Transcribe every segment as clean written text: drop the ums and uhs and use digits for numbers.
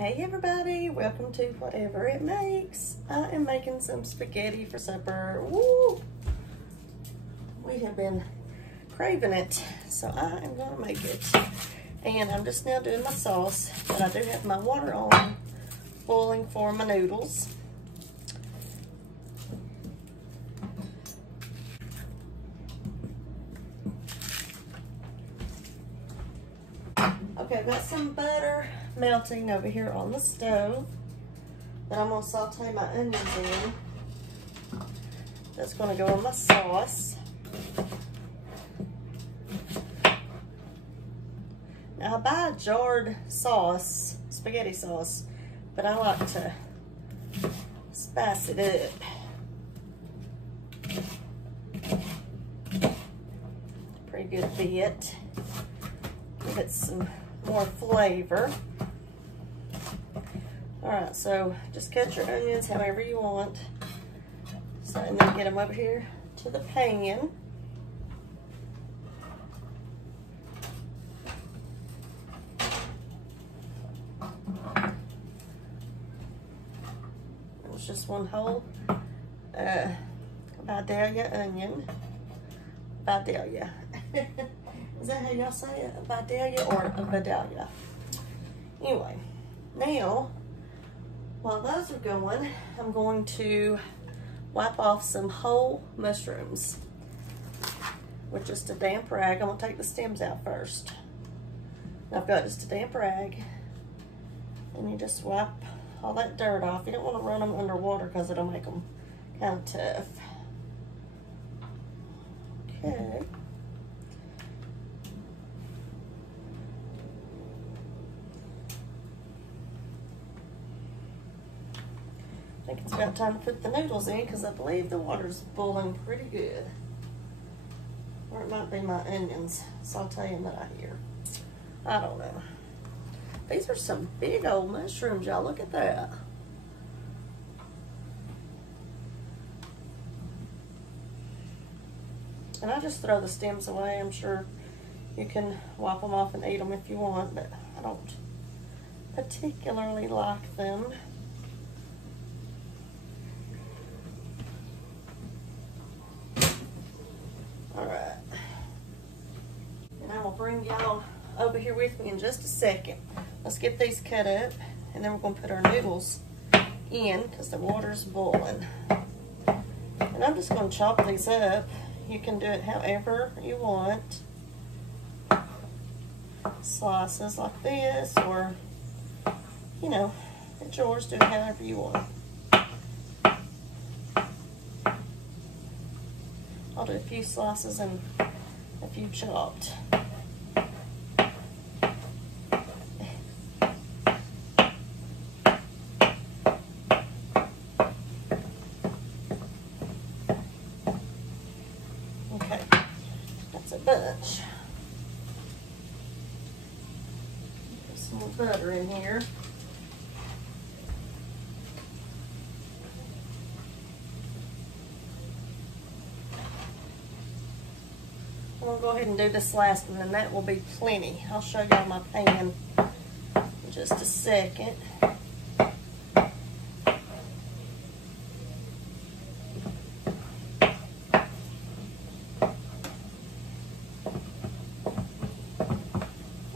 Hey everybody, welcome to Whatever It Makes. I am making some spaghetti for supper. Woo! We have been craving it, so I am gonna make it. And I'm just now doing my sauce, but I do have my water on, boiling for my noodles. Okay, I've got some butter melting over here on the stove that I'm gonna saute my onions in. That's gonna go in my sauce. Now I buy a jarred sauce, spaghetti sauce, but I like to spice it up. Pretty good bit. Give it some more flavor. Alright, so just cut your onions however you want. So, and then get them over here to the pan. It was just one whole Vidalia onion. Vidalia. Is that how y'all say it? Vidalia or a Vidalia? Anyway, now, while those are going, I'm going to wipe off some whole mushrooms with just a damp rag. I'm gonna take the stems out first. I've got just a damp rag, and you just wipe all that dirt off. You don't want to run them underwater because it'll make them kind of tough. Okay. I think it's about time to put the noodles in because I believe the water's boiling pretty good. Or it might be my onions sauteing that I hear. I don't know. These are some big old mushrooms, y'all. Look at that. And I just throw the stems away. I'm sure you can wipe them off and eat them if you want, but I don't particularly like them. Alright. And I will bring y'all over here with me in just a second. Let's get these cut up, and then we're going to put our noodles in because the water's boiling. And I'm just going to chop these up. You can do it however you want. Slices like this, or, you know, it's yours. Do it however you want. I'll do a few slices and a few chopped. Okay, that's a bunch. Put some more butter in here. I'm going to go ahead and do this last one, and that will be plenty. I'll show y'all my pan in just a second.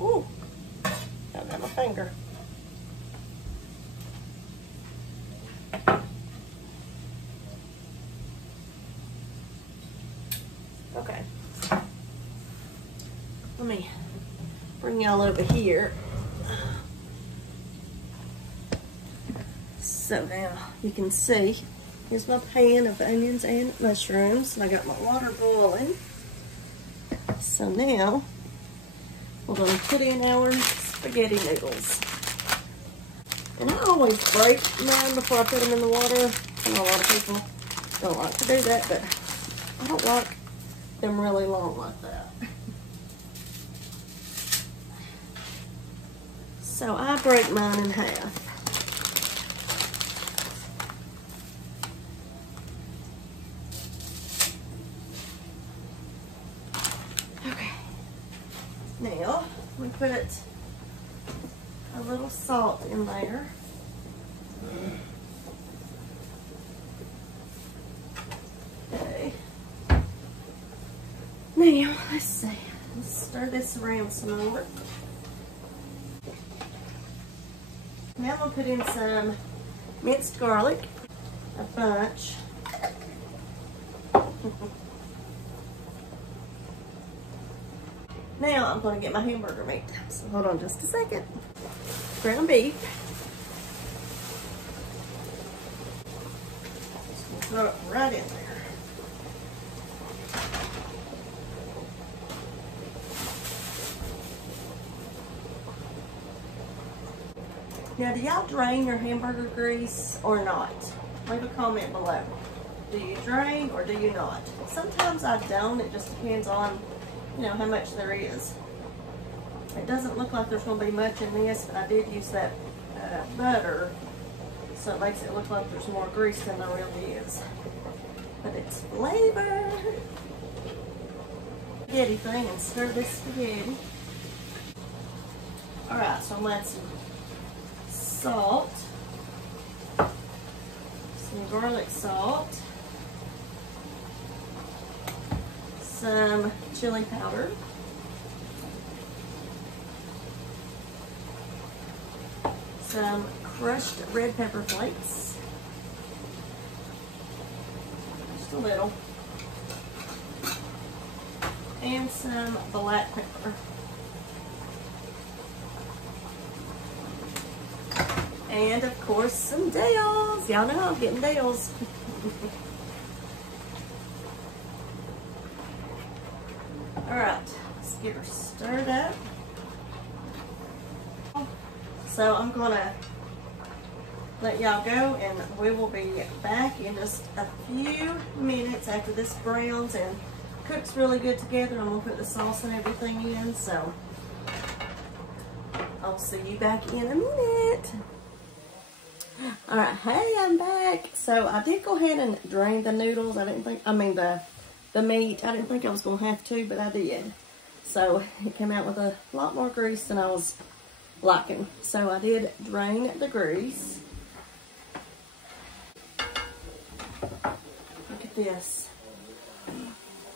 Ooh, got my finger. Okay. Let me bring y'all over here. So now you can see, here's my pan of onions and mushrooms, and I got my water boiling. So now we're going to put in our spaghetti noodles. And I always break mine before I put them in the water. I know a lot of people don't like to do that, but I don't like them really long like that. So I break mine in half. Okay. Now we put our a little salt in there. Okay. Now, let's see. Let's stir this around some more. Now I'm going to put in some minced garlic, a bunch. Now I'm going to get my hamburger meat. So hold on just a second. Ground beef. Just throw it right in there. Now, do y'all drain your hamburger grease or not? Leave a comment below. Do you drain or do you not? Sometimes I don't. It just depends on, you know, how much there is. It doesn't look like there's going to be much in this, but I did use that butter, so it makes it look like there's more grease than there really is. But it's flavor. Spaghetti thing and stir this spaghetti. Alright, so I'm going to add some salt, some garlic salt, some chili powder, some crushed red pepper flakes, just a little, and some black pepper. And of course, some Dales. Y'all know I'm getting Dales. Alright, let's get her stirred up. So I'm gonna let y'all go and we will be back in just a few minutes after this browns and cooks really good together. I'm gonna put the sauce and everything in, so I'll see you back in a minute. Alright, hey, I'm back. So I did go ahead and drain the noodles. I mean the meat. I didn't think I was going to have to, but I did. So it came out with a lot more grease than I was liking. So I did drain the grease. Look at this.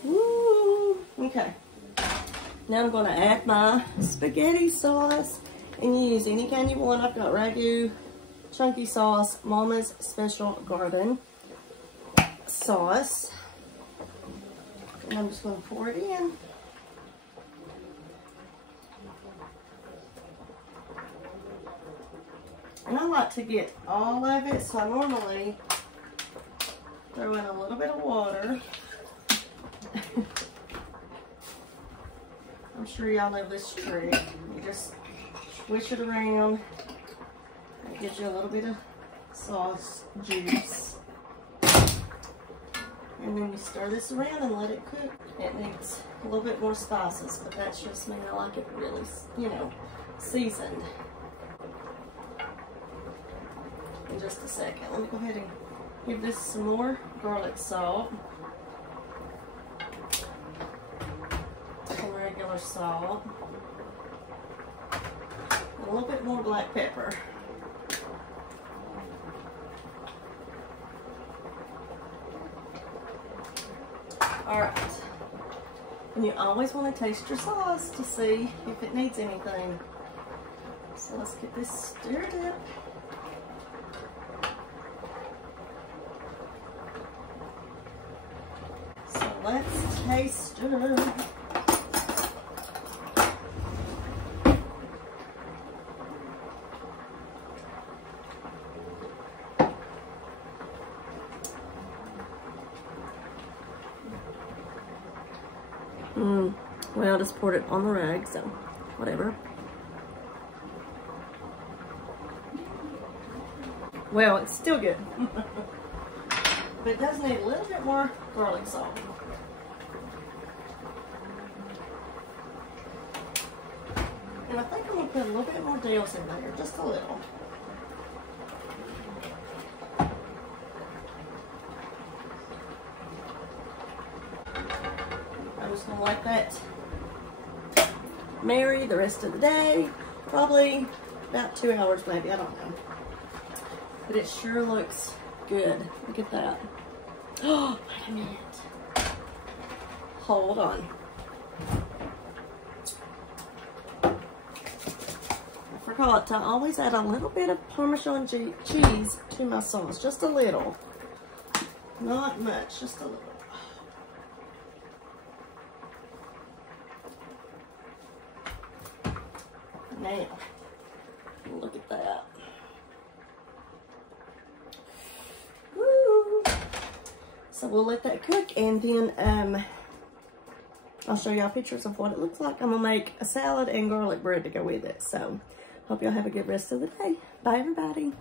Woo! Okay. Now I'm going to add my spaghetti sauce. And you use any kind you want. I've got Ragu, chunky sauce, Mama's Special Garden sauce. And I'm just going to pour it in. And I like to get all of it, so I normally throw in a little bit of water. I'm sure y'all know this trick. You just swish it around. It gives you a little bit of sauce juice. And then you stir this around and let it cook. It needs a little bit more spices, but that's just me. I like it really, you know, seasoned. In just a second, let me go ahead and give this some more garlic salt. Some regular salt. And a little bit more black pepper. Alright, and you always want to taste your sauce to see if it needs anything. So let's get this stirred up. So let's taste her. Well, I just poured it on the rag, so whatever. Well, it's still good. But it does need a little bit more garlic salt. And I think I'm going to put a little bit more Dale's in there, just a little. I'm just going to let that marry the rest of the day. Probably about 2 hours maybe, I don't know. But it sure looks good. Look at that. Oh, wait a minute. Hold on. I forgot to always add a little bit of Parmesan cheese to my sauce. Just a little. Not much, just a little. Now, look at that. Woo. So we'll let that cook, and then I'll show y'all pictures of what it looks like. I'm gonna make a salad and garlic bread to go with it. So hope y'all have a good rest of the day. Bye everybody.